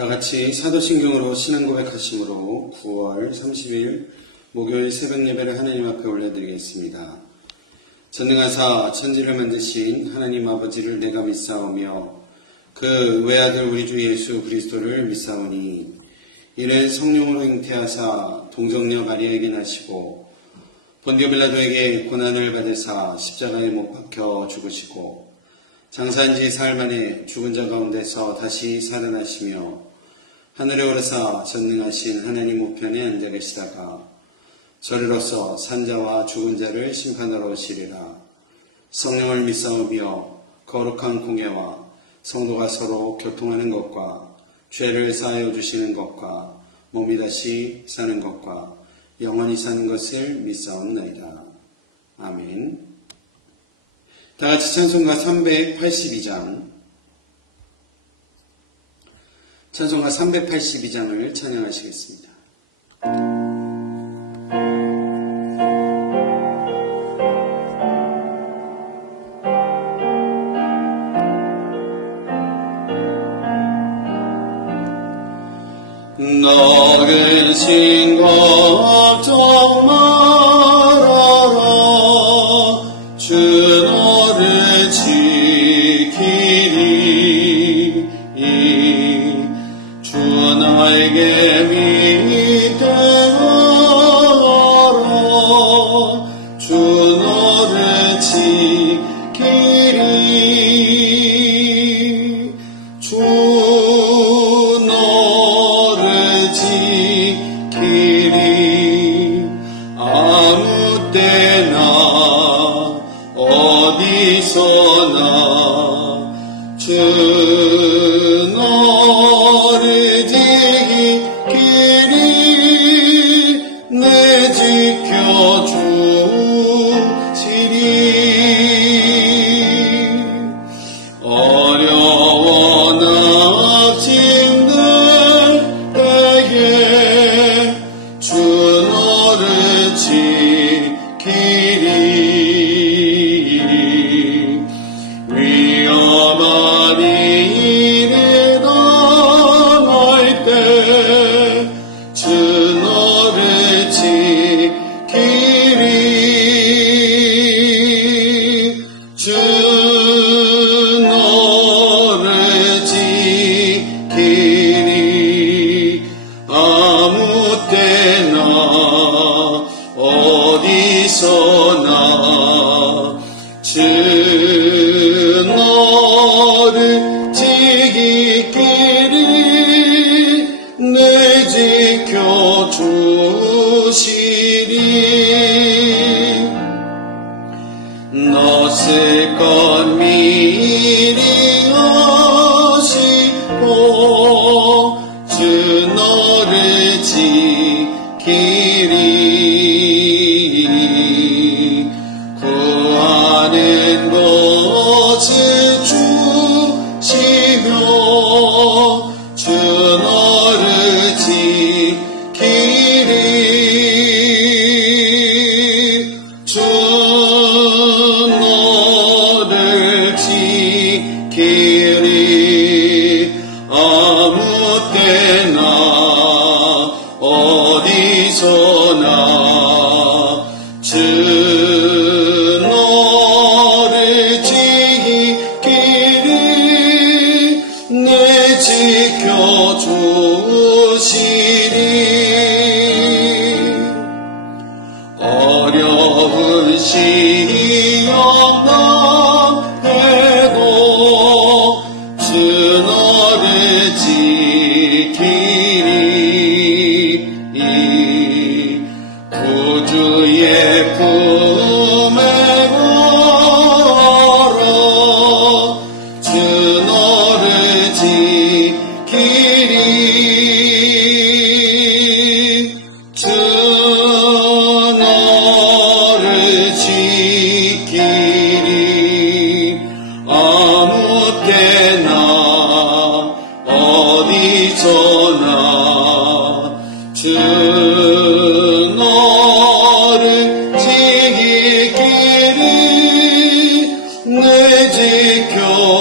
다같이 사도신경으로 신앙고백하심으로 9월 30일 목요일 새벽 예배를 하나님 앞에 올려드리겠습니다. 전능하사 천지를 만드신 하나님 아버지를 내가 믿사오며 그 외아들 우리 주 예수 그리스도를 믿사오니 이는 성령으로 잉태하사 동정녀 마리아에게 나시고 본디오 빌라도에게 고난을 받으사 십자가에 못 박혀 죽으시고 장사한 지 사흘 만에 죽은 자 가운데서 다시 살아나시며 하늘에 오르사 전능하신 하나님 우편에 앉아 계시다가 저리로서 산자와 죽은 자를 심판하러 오시리라. 성령을 믿사오며 거룩한 공예와 성도가 서로 교통하는 것과 죄를 사하여 주시는 것과 몸이 다시 사는 것과 영원히 사는 것을 믿사옵나이다. 아멘. 다같이 찬송가 382장 찬송가 382장을 찬양하시겠습니다. 너의 신 걱정 말아라. 주 너를 지키리. 주 나에게 믿으라. 주 너를 지키리. 주 아무 때나 어디서나 주 너를 지키리. 내 지켜주시리. 어려워 낙심될 때에 주 너를 지키리. 위험한 일에 당할 때 주 너를 지키리. 주 너를 지키리. 아무 때나 어디서나 주 너를 지키리. 내 지켜주시리. 너쓸 것 미리 아시고 주 너를 지키리. 구하는 것을 주시며 주 너를 지키리. 주 너를 지키리. 아무 때나 어디서나 주 너를 지키리. 내 지켜주시리. 어려운 시험 당해도 주 너를 지키리. 구주의 품에 걸어 주 너를 지키리. 주 너를 지키리. 아무 때나 어디서나 주 너를 지키리. 내 지켜주시리.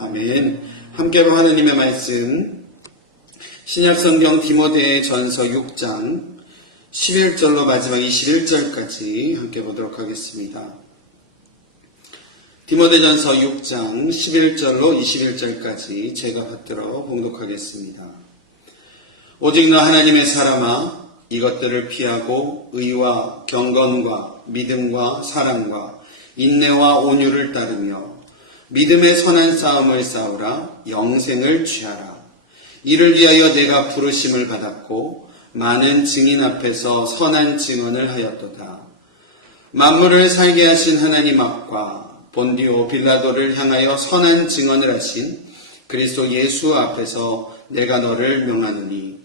아멘. 함께로 하느님의 말씀 신약성경 디모데 전서 6장 11절로 마지막 21절까지 함께 보도록 하겠습니다. 디모데전서 6장 11절로 21절까지 제가 받들어 봉독하겠습니다. 오직 너 하나님의 사람아, 이것들을 피하고 의와 경건과 믿음과 사랑과 인내와 온유를 따르며 믿음의 선한 싸움을 싸우라. 영생을 취하라. 이를 위하여 내가 부르심을 받았고 많은 증인 앞에서 선한 증언을 하였도다. 만물을 살게 하신 하나님 앞과 본디오 빌라도를 향하여 선한 증언을 하신 그리스도 예수 앞에서 내가 너를 명하노니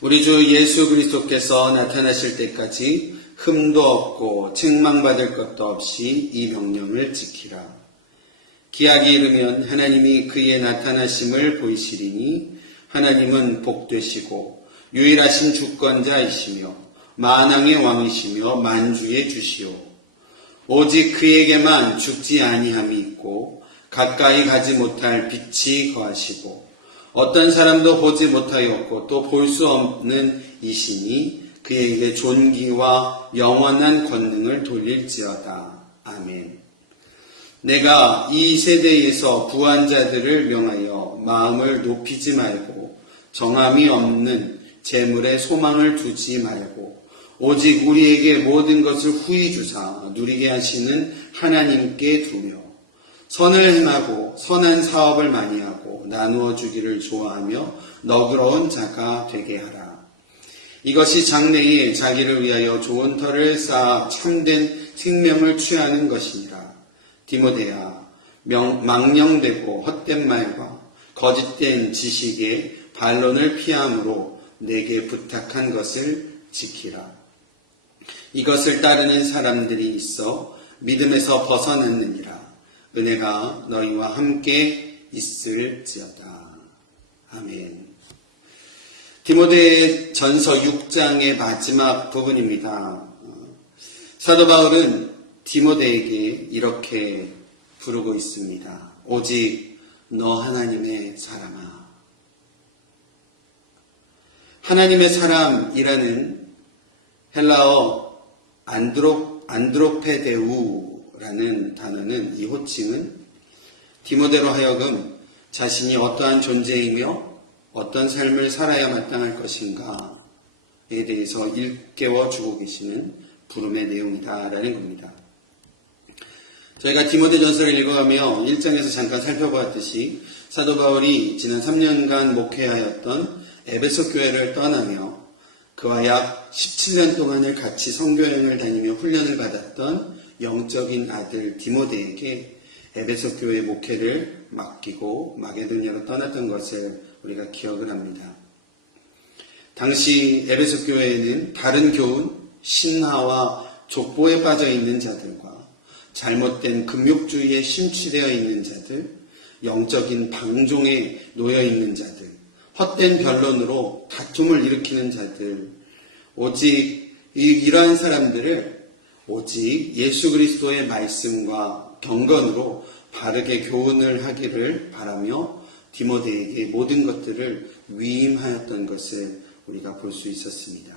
우리 주 예수 그리스도께서 나타나실 때까지 흠도 없고 책망받을 것도 없이 이 명령을 지키라. 기약이 이르면 하나님이 그의 나타나심을 보이시리니 하나님은 복되시고 유일하신 주권자이시며 만왕의 왕이시며 만주의 주시오. 오직 그에게만 죽지 아니함이 있고 가까이 가지 못할 빛이 거하시고 어떤 사람도 보지 못하였고 또 볼 수 없는 이시니 그에게 존귀와 영원한 권능을 돌릴지어다. 아멘. 내가 이 세대에서 부한 자들을 명하여 마음을 높이지 말고 정함이 없는 재물에 소망을 두지 말고 오직 우리에게 모든 것을 후히 주사 누리게 하시는 하나님께 두며 선을 행하고 선한 사업을 많이 하고 나누어 주기를 좋아하며 너그러운 자가 되게 하라. 이것이 장래에 자기를 위하여 좋은 터를 쌓아 참된 생명을 취하는 것이니라. 디모데야, 망령되고 헛된 말과 거짓된 지식의 반론을 피함으로 내게 부탁한 것을 지키라. 이것을 따르는 사람들이 있어 믿음에서 벗어났느니라. 은혜가 너희와 함께 있을지어다. 아멘. 디모데 전서 6장의 마지막 부분입니다. 사도 바울은 디모데에게 이렇게 부르고 있습니다. 오직 너 하나님의 사람아. 하나님의 사람이라는 헬라어 안드로페데우라는 단어는, 이 호칭은 디모데로 하여금 자신이 어떠한 존재이며 어떤 삶을 살아야 마땅할 것인가에 대해서 일깨워 주고 계시는 부름의 내용이다라는 겁니다. 저희가 디모데전서를 읽어가며 1장에서 잠깐 살펴보았듯이 사도 바울이 지난 3년간 목회하였던 에베소 교회를 떠나며 그와 약 17년 동안을 같이 선교여행을 다니며 훈련을 받았던 영적인 아들 디모데에게 에베소 교회 목회를 맡기고 마게도냐로 떠났던 것을 우리가 기억을 합니다. 당시 에베소 교회에는 다른 교훈, 신화와 족보에 빠져 있는 자들과 잘못된 금욕주의에 심취되어 있는 자들, 영적인 방종에 놓여 있는 자들, 헛된 변론으로 다툼을 일으키는 자들, 오직 이러한 사람들을 오직 예수 그리스도의 말씀과 경건으로 바르게 교훈을 하기를 바라며 디모데에게 모든 것들을 위임하였던 것을 우리가 볼 수 있었습니다.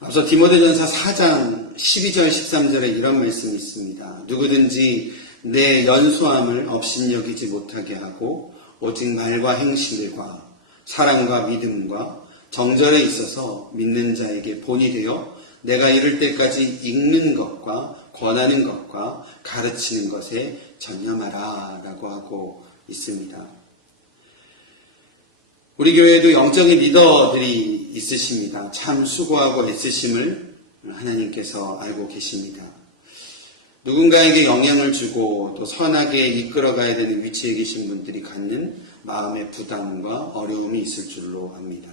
앞서 디모데전서 4장 12절 13절에 이런 말씀이 있습니다. 누구든지 내 연소함을 업신여기지 못하게 하고 오직 말과 행실과 사랑과 믿음과 정절에 있어서 믿는 자에게 본이 되어 내가 이를 때까지 읽는 것과 권하는 것과 가르치는 것에 전념하라 라고 하고 있습니다. 우리 교회에도 영적인 리더들이 있으십니다. 참 수고하고 애쓰심을 하나님께서 알고 계십니다. 누군가에게 영향을 주고 또 선하게 이끌어가야 되는 위치에 계신 분들이 갖는 마음의 부담과 어려움이 있을 줄로 압니다.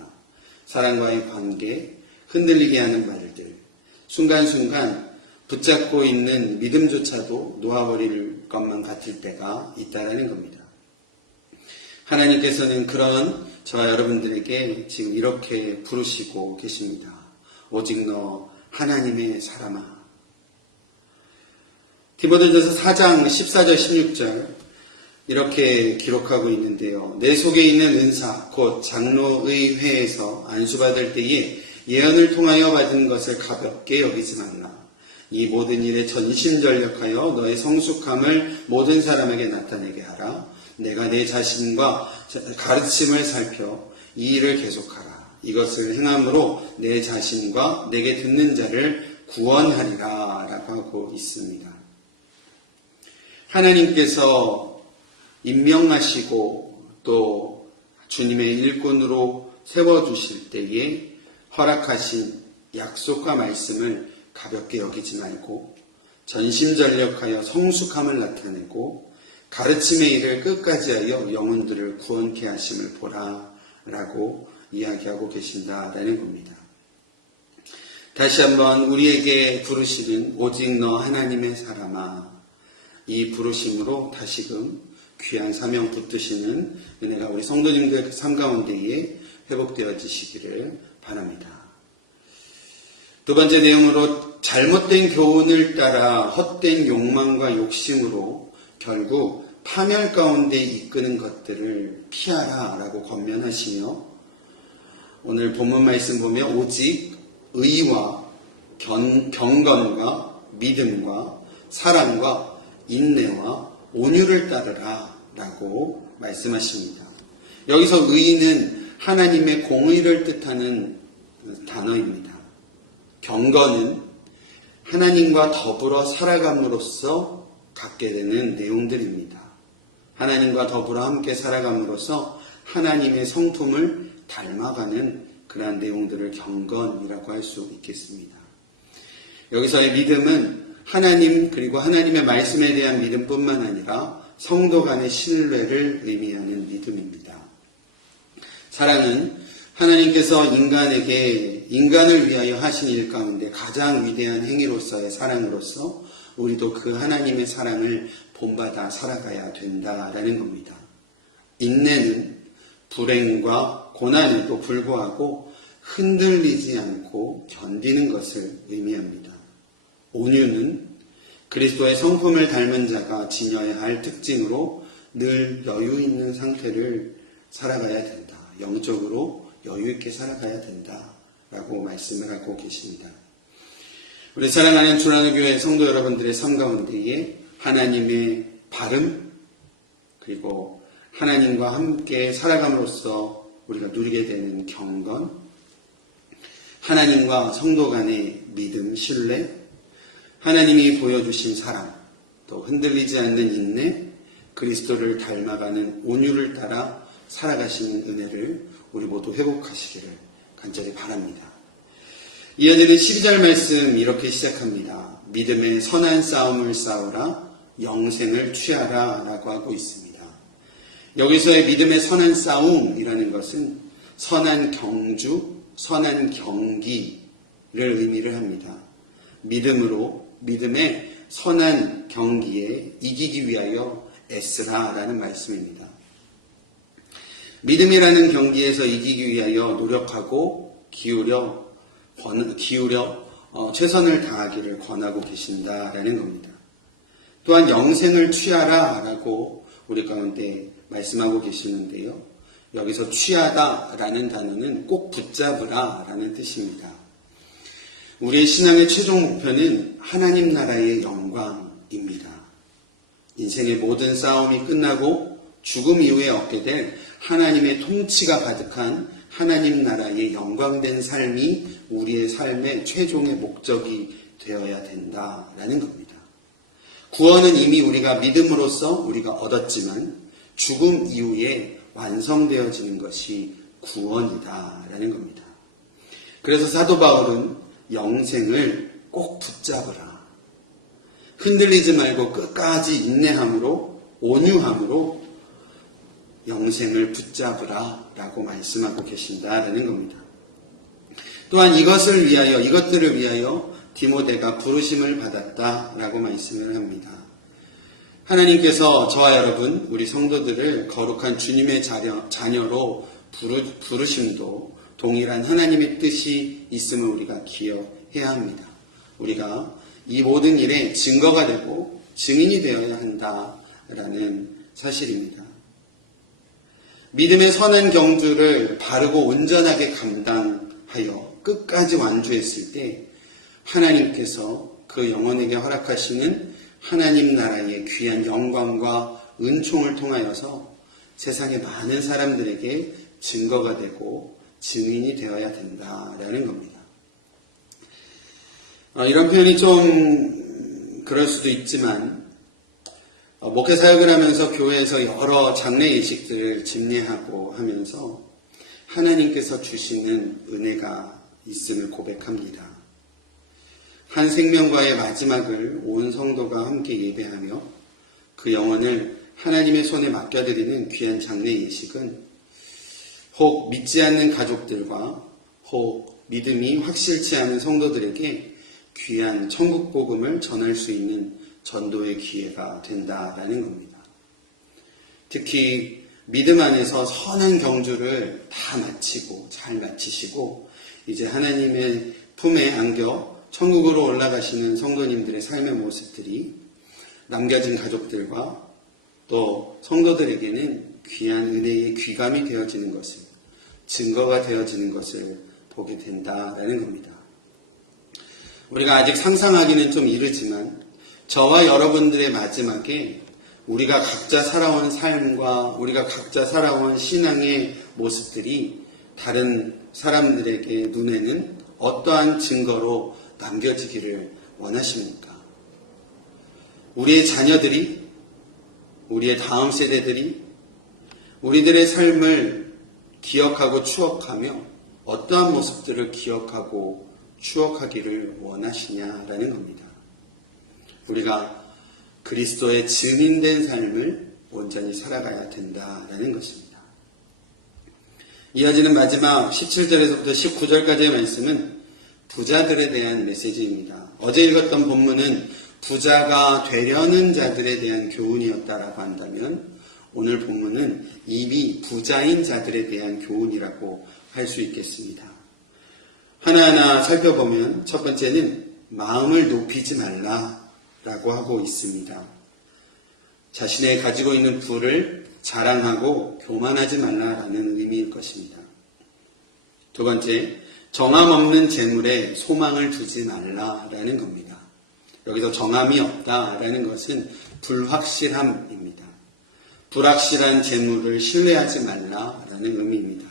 사람과의 관계, 흔들리게 하는 말들, 순간순간 붙잡고 있는 믿음조차도 놓아버릴 것만 같을 때가 있다라는 겁니다. 하나님께서는 그런 저와 여러분들에게 지금 이렇게 부르시고 계십니다. 오직 너 하나님의 사람아. 디모데전서 4장 14절 16절 이렇게 기록하고 있는데요. 내 속에 있는 은사 곧 장로의 회에서 안수받을 때에 예언을 통하여 받은 것을 가볍게 여기지 말라. 이 모든 일에 전심전력하여 너의 성숙함을 모든 사람에게 나타내게 하라. 내가 내 자신과 가르침을 살펴 이 일을 계속하라. 이것을 행함으로 내 자신과 내게 듣는 자를 구원하리라 라고 하고 있습니다. 하나님께서 임명하시고 또 주님의 일꾼으로 세워주실 때에 허락하신 약속과 말씀을 가볍게 여기지 말고 전심전력하여 성숙함을 나타내고 가르침의 일을 끝까지 하여 영혼들을 구원케 하심을 보라 라고 이야기하고 계신다라는 겁니다. 다시 한번 우리에게 부르시는 오직 너 하나님의 사람아, 이 부르심으로 다시금 귀한 사명 붙드시는 은혜가 우리 성도님들 삶 가운데에 회복되어지시기를 바랍니다. 두 번째 내용으로 잘못된 교훈을 따라 헛된 욕망과 욕심으로 결국 파멸 가운데 이끄는 것들을 피하라 라고 권면하시며 오늘 본문 말씀 보면 오직 의와 경건과 믿음과 사랑과 인내와 온유를 따르라 라고 말씀하십니다. 여기서 의는 하나님의 공의를 뜻하는 단어입니다. 경건은 하나님과 더불어 살아감으로써 갖게 되는 내용들입니다. 하나님과 더불어 함께 살아감으로써 하나님의 성품을 닮아가는 그러한 내용들을 경건이라고 할 수 있겠습니다. 여기서의 믿음은 하나님 그리고 하나님의 말씀에 대한 믿음뿐만 아니라 성도 간의 신뢰를 의미하는 믿음입니다. 사랑은 하나님께서 인간을 위하여 하신 일 가운데 가장 위대한 행위로서의 사랑으로서 우리도 그 하나님의 사랑을 본받아 살아가야 된다라는 겁니다. 인내는 불행과 고난에도 불구하고 흔들리지 않고 견디는 것을 의미합니다. 온유는 그리스도의 성품을 닮은 자가 지녀야 할 특징으로 늘 여유 있는 상태를 살아가야 된다. 영적으로 여유 있게 살아가야 된다라고 말씀을 하고 계십니다. 우리 사랑하는 주라는교회 성도 여러분들의 삶 가운데에 하나님의 바름 그리고 하나님과 함께 살아감으로써 우리가 누리게 되는 경건, 하나님과 성도 간의 믿음, 신뢰, 하나님이 보여주신 사랑, 또 흔들리지 않는 인내, 그리스도를 닮아가는 온유를 따라 살아가시는 은혜를 우리 모두 회복하시기를 간절히 바랍니다. 이어지는 12절 말씀 이렇게 시작합니다. 믿음의 선한 싸움을 싸우라, 영생을 취하라 라고 하고 있습니다. 여기서의 믿음의 선한 싸움이라는 것은 선한 경주, 선한 경기를 의미를 합니다. 믿음의 선한 경기에 이기기 위하여 애쓰라라는 말씀입니다. 믿음이라는 경기에서 이기기 위하여 노력하고 기울여 최선을 다하기를 권하고 계신다라는 겁니다. 또한 영생을 취하라라고 우리 가운데 말씀하고 계시는데요. 여기서 취하다라는 단어는 꼭 붙잡으라라는 뜻입니다. 우리의 신앙의 최종 목표는 하나님 나라의 영광입니다. 인생의 모든 싸움이 끝나고 죽음 이후에 얻게 될 하나님의 통치가 가득한 하나님 나라의 영광된 삶이 우리의 삶의 최종의 목적이 되어야 된다라는 겁니다. 구원은 이미 우리가 믿음으로써 우리가 얻었지만 죽음 이후에 완성되어지는 것이 구원이다라는 겁니다. 그래서 사도 바울은 영생을 꼭 붙잡으라. 흔들리지 말고 끝까지 인내함으로 온유함으로 영생을 붙잡으라 라고 말씀하고 계신다라는 겁니다. 또한 이것들을 위하여 디모데가 부르심을 받았다라고 말씀을 합니다. 하나님께서 저와 여러분, 우리 성도들을 거룩한 주님의 자녀로 부르심도 동일한 하나님의 뜻이 있음을 우리가 기억해야 합니다. 우리가 이 모든 일에 증거가 되고 증인이 되어야 한다라는 사실입니다. 믿음의 선한 경주를 바르고 온전하게 감당하여 끝까지 완주했을 때 하나님께서 그 영혼에게 허락하시는 하나님 나라의 귀한 영광과 은총을 통하여서 세상의 많은 사람들에게 증거가 되고 증인이 되어야 된다라는 겁니다. 이런 표현이 좀 그럴 수도 있지만 목회 사역을 하면서 교회에서 여러 장례 예식들을 집례하고 하면서 하나님께서 주시는 은혜가 있음을 고백합니다. 한 생명과의 마지막을 온 성도가 함께 예배하며 그 영혼을 하나님의 손에 맡겨드리는 귀한 장례 예식은 혹 믿지 않는 가족들과 혹 믿음이 확실치 않은 성도들에게 귀한 천국 복음을 전할 수 있는 전도의 기회가 된다라는 겁니다. 특히 믿음 안에서 선한 경주를 다 마치고 잘 마치시고 이제 하나님의 품에 안겨 천국으로 올라가시는 성도님들의 삶의 모습들이 남겨진 가족들과 또 성도들에게는 귀한 은혜의 귀감이 되어지는 것을, 증거가 되어지는 것을 보게 된다라는 겁니다. 우리가 아직 상상하기는 좀 이르지만 저와 여러분들의 마지막에 우리가 각자 살아온 삶과 우리가 각자 살아온 신앙의 모습들이 다른 사람들에게 눈에는 어떠한 증거로 남겨지기를 원하십니까? 우리의 자녀들이, 우리의 다음 세대들이 우리들의 삶을 기억하고 추억하며 어떠한 모습들을 기억하고 추억하기를 원하시냐라는 겁니다. 우리가 그리스도의 증인된 삶을 온전히 살아가야 된다라는 것입니다. 이어지는 마지막 17절에서부터 19절까지의 말씀은 부자들에 대한 메시지입니다. 어제 읽었던 본문은 부자가 되려는 자들에 대한 교훈이었다라고 한다면 오늘 본문은 이미 부자인 자들에 대한 교훈이라고 할 수 있겠습니다. 하나하나 살펴보면 첫 번째는 마음을 높이지 말라라고 하고 있습니다. 자신의 가지고 있는 부를 자랑하고 교만하지 말라라는 의미일 것입니다. 두 번째, 정함 없는 재물에 소망을 두지 말라라는 겁니다. 여기서 정함이 없다라는 것은 불확실함입니다. 불확실한 재물을 신뢰하지 말라라는 의미입니다.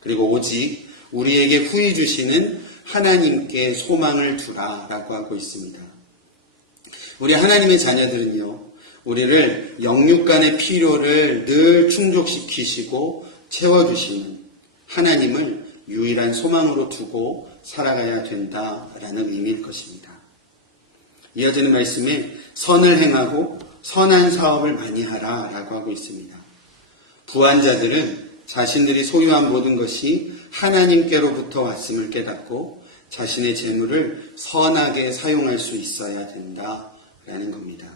그리고 오직 우리에게 후히 주시는 하나님께 소망을 두라라고 하고 있습니다. 우리 하나님의 자녀들은요, 우리를 영육간의 필요를 늘 충족시키시고 채워주시는 하나님을 유일한 소망으로 두고 살아가야 된다라는 의미일 것입니다. 이어지는 말씀에 선을 행하고 선한 사업을 많이 하라라고 하고 있습니다. 부한 자들은 자신들이 소유한 모든 것이 하나님께로부터 왔음을 깨닫고 자신의 재물을 선하게 사용할 수 있어야 된다라는 겁니다.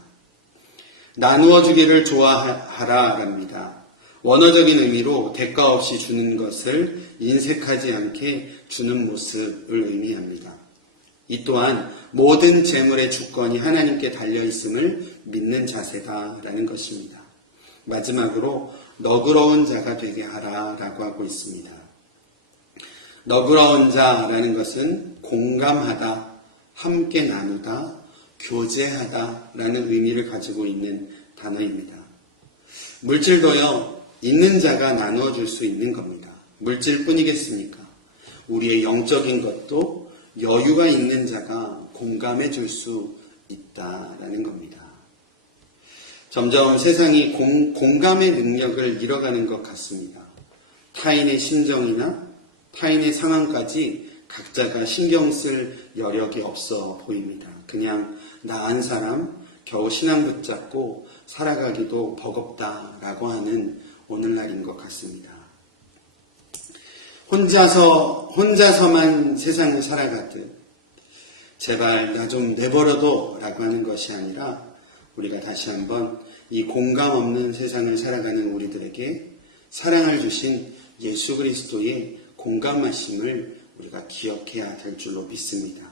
나누어 주기를 좋아하라랍니다. 원어적인 의미로 대가 없이 주는 것을 인색하지 않게 주는 모습을 의미합니다. 이 또한 모든 재물의 주권이 하나님께 달려있음을 믿는 자세다라는 것입니다. 마지막으로 너그러운 자가 되게 하라라고 하고 있습니다. 너그러운 자라는 것은 공감하다, 함께 나누다, 교제하다라는 의미를 가지고 있는 단어입니다. 물질도요, 있는 자가 나누어 줄 수 있는 겁니다. 물질뿐이겠습니까? 우리의 영적인 것도 여유가 있는 자가 공감해 줄 수 있다라는 겁니다. 점점 세상이 공감의 능력을 잃어가는 것 같습니다. 타인의 심정이나 타인의 상황까지 각자가 신경 쓸 여력이 없어 보입니다. 그냥 나 한 사람 겨우 신앙 붙잡고 살아가기도 버겁다라고 하는 오늘날인 것 같습니다. 혼자서만 세상을 살아가듯 제발 나 좀 내버려둬 라고 하는 것이 아니라 우리가 다시 한번 이 공감 없는 세상을 살아가는 우리들에게 사랑을 주신 예수 그리스도의 공감하심을 우리가 기억해야 될 줄로 믿습니다.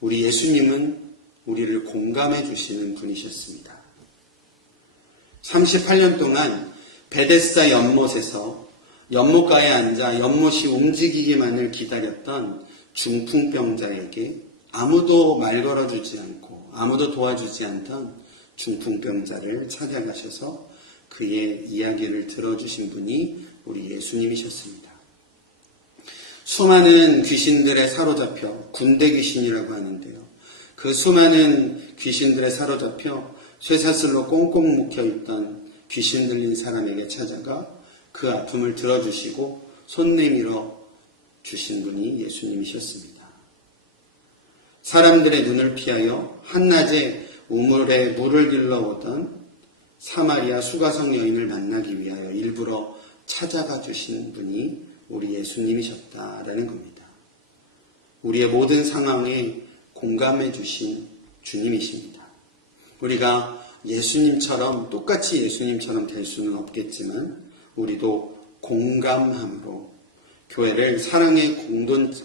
우리 예수님은 우리를 공감해 주시는 분이셨습니다. 38년 동안 베데스다 연못에서 연못가에 앉아 연못이 움직이기만을 기다렸던 중풍병자에게 아무도 말 걸어주지 않고 아무도 도와주지 않던 중풍병자를 찾아가셔서 그의 이야기를 들어주신 분이 우리 예수님이셨습니다. 수많은 귀신들에 사로잡혀 군대 귀신이라고 하는데요. 그 수많은 귀신들에 사로잡혀 쇠사슬로 꽁꽁 묶여있던 귀신 들린 사람에게 찾아가 그 아픔을 들어주시고 손 내밀어 주신 분이 예수님이셨습니다. 사람들의 눈을 피하여 한낮에 우물에 물을 길러오던 사마리아 수가성 여인을 만나기 위하여 일부러 찾아가 주신 분이 우리 예수님이셨다라는 겁니다. 우리의 모든 상황에 공감해 주신 주님이십니다. 우리가 예수님처럼 똑같이 예수님처럼 될 수는 없겠지만 우리도 공감함으로 교회를 사랑의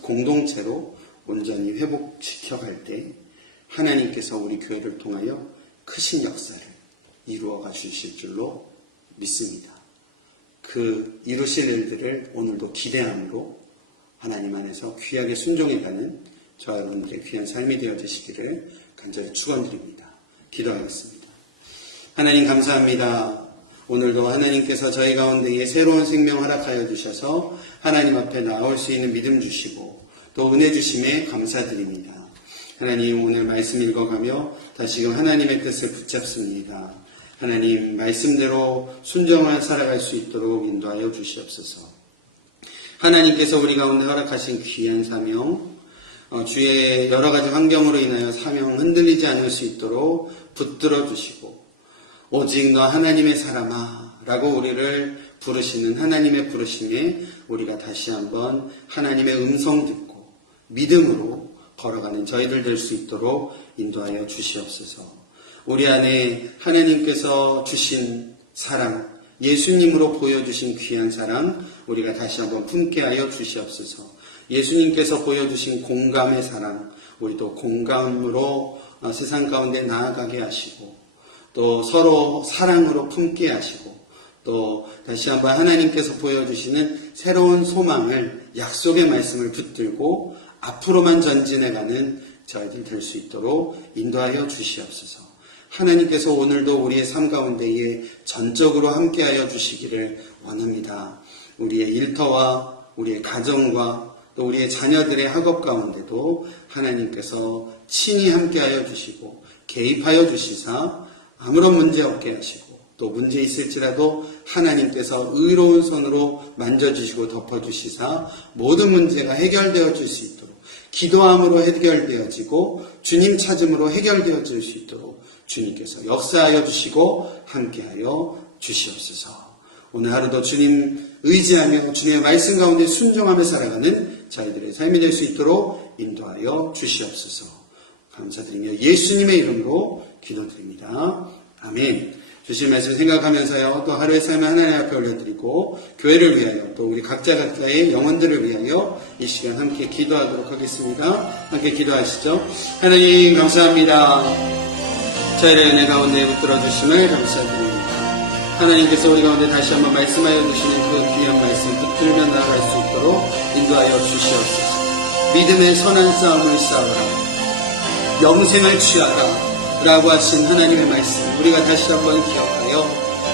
공동체로 온전히 회복시켜갈 때 하나님께서 우리 교회를 통하여 크신 역사를 이루어 가주실 줄로 믿습니다. 그 이루실 일들을 오늘도 기대함으로 하나님 안에서 귀하게 순종해가는 저와 여러분들의 귀한 삶이 되어주시기를 간절히 축원드립니다. 기도하겠습니다. 하나님 감사합니다. 오늘도 하나님께서 저희 가운데에 새로운 생명 허락하여 주셔서 하나님 앞에 나올 수 있는 믿음 주시고 또 은혜 주심에 감사드립니다. 하나님 오늘 말씀 읽어가며 다시금 하나님의 뜻을 붙잡습니다. 하나님 말씀대로 순종하여 살아갈 수 있도록 인도하여 주시옵소서. 하나님께서 우리 가운데 허락하신 귀한 사명, 주의 여러 가지 환경으로 인하여 사명 흔들리지 않을 수 있도록 붙들어 주시고 오직 너 하나님의 사람아 라고 우리를 부르시는 하나님의 부르심에 우리가 다시 한번 하나님의 음성 듣고 믿음으로 걸어가는 저희들 될 수 있도록 인도하여 주시옵소서. 우리 안에 하나님께서 주신 사랑, 예수님으로 보여주신 귀한 사랑 우리가 다시 한번 품게 하여 주시옵소서. 예수님께서 보여주신 공감의 사랑 우리도 공감으로 세상 가운데 나아가게 하시고 또 서로 사랑으로 품게 하시고 또 다시 한번 하나님께서 보여주시는 새로운 소망을 약속의 말씀을 붙들고 앞으로만 전진해가는 저희들 될 수 있도록 인도하여 주시옵소서. 하나님께서 오늘도 우리의 삶 가운데에 전적으로 함께하여 주시기를 원합니다. 우리의 일터와 우리의 가정과 또 우리의 자녀들의 학업 가운데도 하나님께서 친히 함께하여 주시고 개입하여 주시사 아무런 문제 없게 하시고 또 문제 있을지라도 하나님께서 의로운 손으로 만져주시고 덮어주시사 모든 문제가 해결되어질 수 있도록 기도함으로 해결되어지고 주님 찾음으로 해결되어질 수 있도록 주님께서 역사하여 주시고 함께하여 주시옵소서. 오늘 하루도 주님 의지하며 주님의 말씀 가운데 순종하며 살아가는 저희들의 삶이 될 수 있도록 인도하여 주시옵소서. 감사드리며 예수님의 이름으로 기도드립니다. 아멘. 주신 말씀 생각하면서요 또 하루의 삶을 하나님 앞에 올려드리고 교회를 위하여 또 우리 각자의 영혼들을 위하여 이 시간 함께 기도하도록 하겠습니다. 함께 기도하시죠. 하나님 감사합니다. 저희를 은혜 가운데 붙들어 주심을 감사드립니다. 하나님께서 우리 가운데 다시 한번 말씀하여 주시는 그 귀한 말씀 붙들며 나아갈 수 있도록 인도하여 주시옵소서. 믿음의 선한 싸움을 싸우라. 영생을 취하라. 라고 하신 하나님의 말씀 우리가 다시 한번 기억하여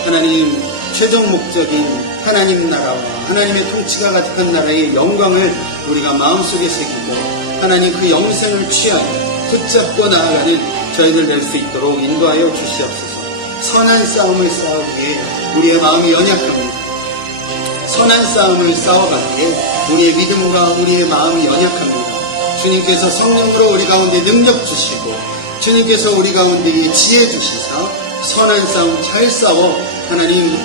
하나님 최종 목적인 하나님 나라와 하나님의 통치가 가득한 나라의 영광을 우리가 마음속에 새기고 하나님 그 영생을 취하여 붙잡고 나아가는 저희들 될 수 있도록 인도하여 주시옵소서. 선한 싸움을 싸우기에 우리의 마음이 연약합니다. 선한 싸움을 싸워가기에 우리의 믿음과 우리의 마음이 연약합니다. 주님께서 성령으로 우리 가운데 능력 주시고 주님께서 우리 가운데에 지혜 주시사 선한 싸움 잘 싸워 하나님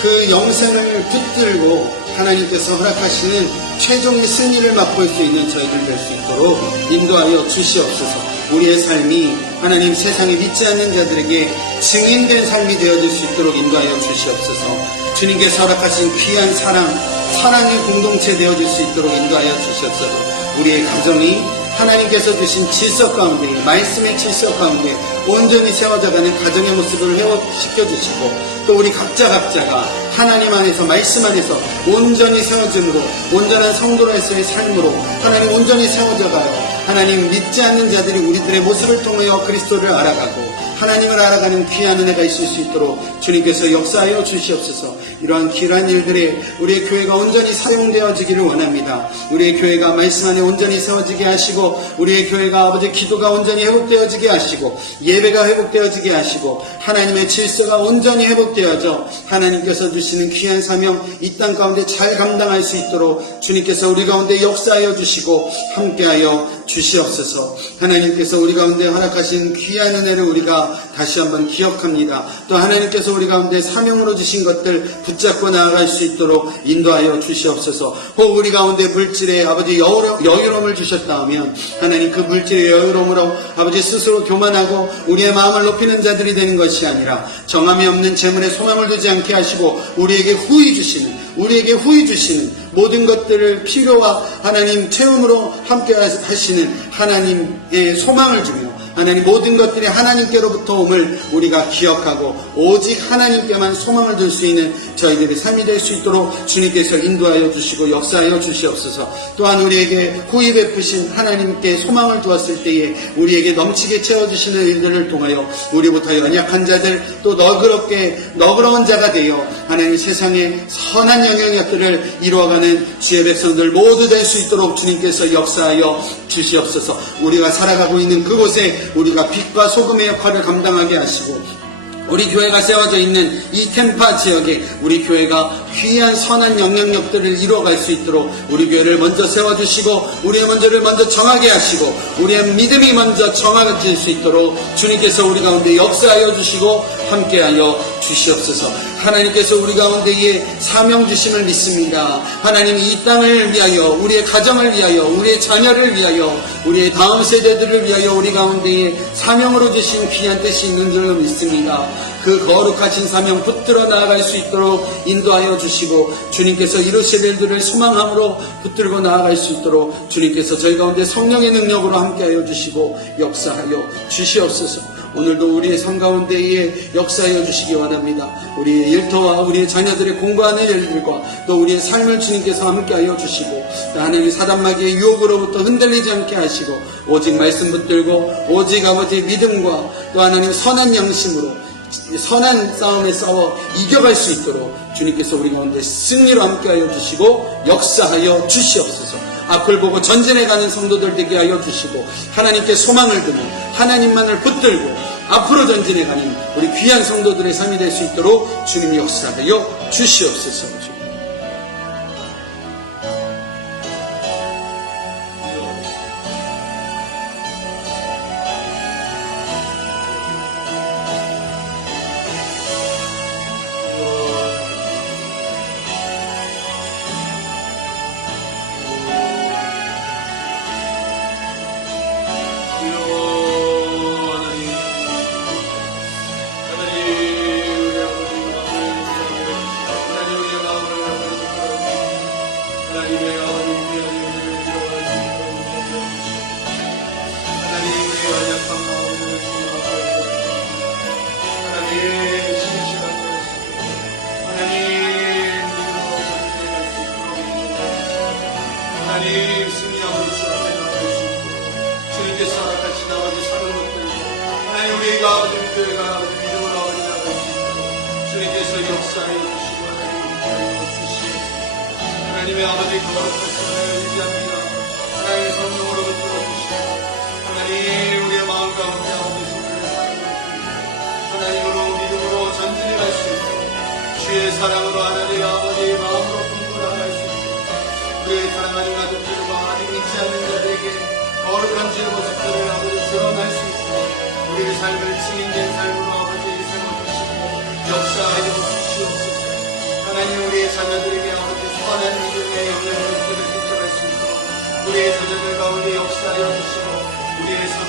그 영생을 붙들고 하나님께서 허락하시는 최종의 승리를 맛볼 수 있는 저희들 될 수 있도록 인도하여 주시옵소서. 우리의 삶이 하나님 세상에 믿지 않는 자들에게 증인된 삶이 되어질 수 있도록 인도하여 주시옵소서. 주님께서 허락하신 귀한 사랑의 공동체 되어질 수 있도록 인도하여 주시옵소서. 우리의 가정이 하나님께서 주신 질서 가운데, 말씀의 질서 가운데 온전히 세워져가는 가정의 모습을 회복시켜 주시고, 또 우리 각자가 하나님 안에서, 말씀 안에서 온전히 세워짐으로, 온전한 성도로서의 삶으로 하나님 온전히 세워져가요. 하나님 믿지 않는 자들이 우리들의 모습을 통하여 그리스도를 알아가고 하나님을 알아가는 귀한 은혜가 있을 수 있도록 주님께서 역사하여 주시옵소서. 이러한 귀한 일들에 우리의 교회가 온전히 사용되어지기를 원합니다. 우리의 교회가 말씀 안에 온전히 세워지게 하시고, 우리의 교회가 아버지 기도가 온전히 회복되어지게 하시고, 예배가 회복되어지게 하시고, 하나님의 질서가 온전히 회복되어져 하나님께서 주시는 귀한 사명 이 땅 가운데 잘 감당할 수 있도록 주님께서 우리 가운데 역사하여 주시고 함께하여 주시옵소서. 하나님께서 우리 가운데 허락하신 귀한 은혜를 우리가 다시 한번 기억합니다. 또 하나님께서 우리 가운데 사명으로 주신 것들 붙잡고 나아갈 수 있도록 인도하여 주시옵소서. 혹 우리 가운데 물질의 아버지 여유로움을 주셨다 하면 하나님 그 물질의 여유로움으로 아버지 스스로 교만하고 우리의 마음을 높이는 자들이 되는 것이 아니라 정함이 없는 재물에 소망을 두지 않게 하시고 우리에게 후히 주시는 모든 것들을 필요와 하나님 체험으로 함께 하시는 하나님의 소망을 주며, 하나님 모든 것들이 하나님께로부터 옴을 우리가 기억하고 오직 하나님께만 소망을 둘 수 있는 저희들의 삶이 될 수 있도록 주님께서 인도하여 주시고 역사하여 주시옵소서. 또한 우리에게 후히 베푸신 하나님께 소망을 두었을 때에 우리에게 넘치게 채워주시는 일들을 통하여 우리부터 연약한 자들, 또 너그러운 자가 되어 하나님 세상의 선한 영향력들을 이루어가는 주의 백성들 모두 될 수 있도록 주님께서 역사하여 주시옵소서. 우리가 살아가고 있는 그곳에 우리가 빛과 소금의 역할을 감당하게 하시고, 우리 교회가 세워져 있는 이 템파 지역에 우리 교회가 귀한 선한 영향력들을 이루어갈 수 있도록 우리 교회를 먼저 세워주시고 우리의 먼저를 먼저 정하게 하시고 우리의 믿음이 먼저 정해질 수 있도록 주님께서 우리 가운데 역사하여 주시고 함께하여 주시옵소서. 하나님께서 우리 가운데에 사명 주심을 믿습니다. 하나님 이 땅을 위하여, 우리의 가정을 위하여, 우리의 자녀를 위하여, 우리의 다음 세대들을 위하여 우리 가운데에 사명으로 주신 귀한 뜻이 있는 줄 믿습니다. 그 거룩하신 사명 붙들어 나아갈 수 있도록 인도하여 주시고 주님께서 이루실 일들을 소망함으로 붙들고 나아갈 수 있도록 주님께서 저희 가운데 성령의 능력으로 함께하여 주시고 역사하여 주시옵소서. 오늘도 우리의 삶 가운데에 역사하여 주시기 원합니다. 우리의 일터와 우리의 자녀들의 공부하는 일들과 또 우리의 삶을 주님께서 함께하여 주시고 하나님의 사단마귀의 유혹으로부터 흔들리지 않게 하시고 오직 말씀 붙들고 오직 아버지의 믿음과 또 하나님의 선한 양심으로 선한 싸움에 싸워 이겨갈 수 있도록 주님께서 우리 가운데 승리로 함께하여 주시고 역사하여 주시옵소서. 앞을 보고 전진해가는 성도들 되게 하여 주시고 하나님께 소망을 두는 하나님만을 붙들고 앞으로 전진해가는 우리 귀한 성도들의 삶이 될 수 있도록 주님 역사하여 주시옵소서. 하나님 승리함으로 주 앞에 나갈 수 있도록 주님께서 허락하신 아버지 사는 것들 하나님 우리가 아버지 교회가 아버지 믿음으로 아버지 나갈 수 있도록 주님께서 역사하여 주시고 하나님 주시옵소서. 하나님의 아버지 거룩하신 하나님을 의지합니다. 하나님의 성령으로 붙들어 주시고 하나님 우리의 마음 가운데 아버지 성령을 사랑하고 하나님으로 믿음으로 전진해 갈 수 있도록 주의 사랑으로 하나님의 아버지 마음으로 품고 나갈 수 있도록 우리의 사랑하는 가족들과 아직 믿지 않는 자들에게 거룩한 주의 모습들을 아버지 드러날 수 있도록 우리의 삶을 증인된 삶으로 아버지 세워주시고 역사하여 주시옵소서. 하나님 우리의 자녀들에게 아버지 선한 믿음의 영향력들을 비춰갈 수 있도록 우리의 자녀들 가운데 역사하여 주시고 우리의 삶을